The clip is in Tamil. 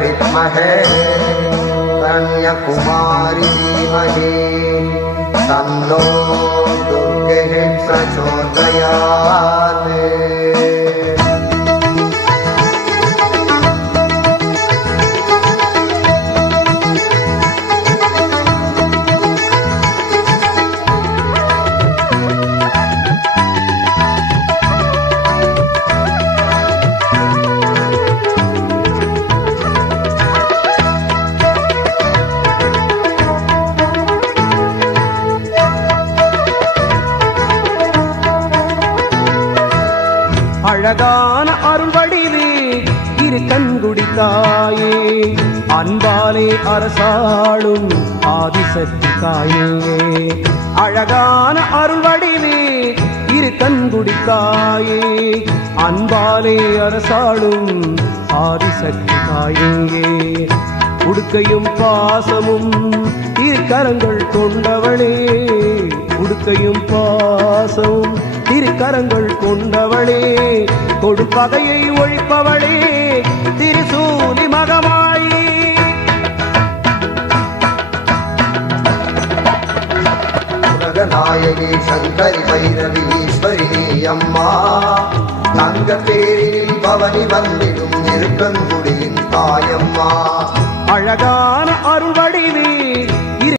विद्महे कन्याकुमारी धीमहि तन्नो दुर्गेः प्रचोदयात् அழகான அருள் வடிவே இரு கண்குடி தாயே அன்பாலே அரசாளும் ஆதிசக்தி தாயே அழகான அருள் வடிவே இரு கண்குடி தாயே அன்பாலே அரசாளும் ஆதிசக்தி தாயே உடுக்கையும் பாசமும் திருக்கரங்கள் கொண்டவளே உடுக்கையும் பாசமும் திருக்கரங்கள் கொண்டவளே. கொடுப்பகையை ஒழிப்பவளே திருசூலி மகமாயி. உலகநாயகி சங்கரி பைரவி ஈஸ்வரி அம்மா. தங்க பேரில் பவனி வந்திடும் இருக்கங்குடியின் தாயம்மா. அழகான அருள்